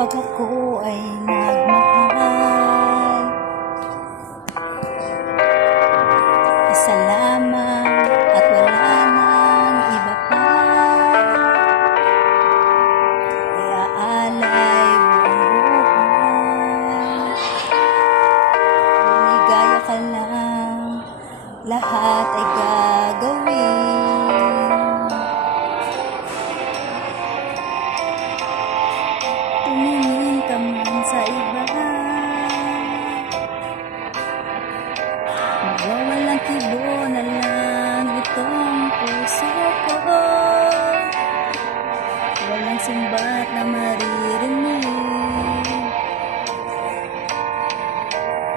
kapag ako ay nagmahal. Isa lamang at wala nang iba pa, iaalay buong buhay. Ligaya ka lang, lahat ay gagawin. Tumingin ka man sa iba, mawawalang kibo na lang itong puso ko. Walang sumbat na maririnig,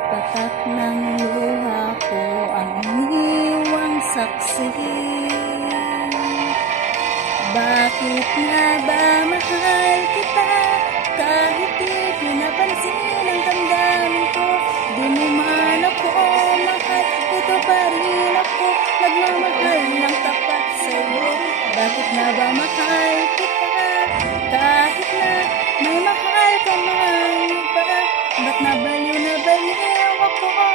patak ng luha ko ang iniwang saksi. Bakit nga ba mahal kita kahit di pinapansin ang damdamin ko? Di mo man ako mahal, ito pa rin ako nagmamahal ng tapat sa'yo. Bakit nga ba mahal kita kahit na may mahal ka man iba? Ba't nabaliw ako?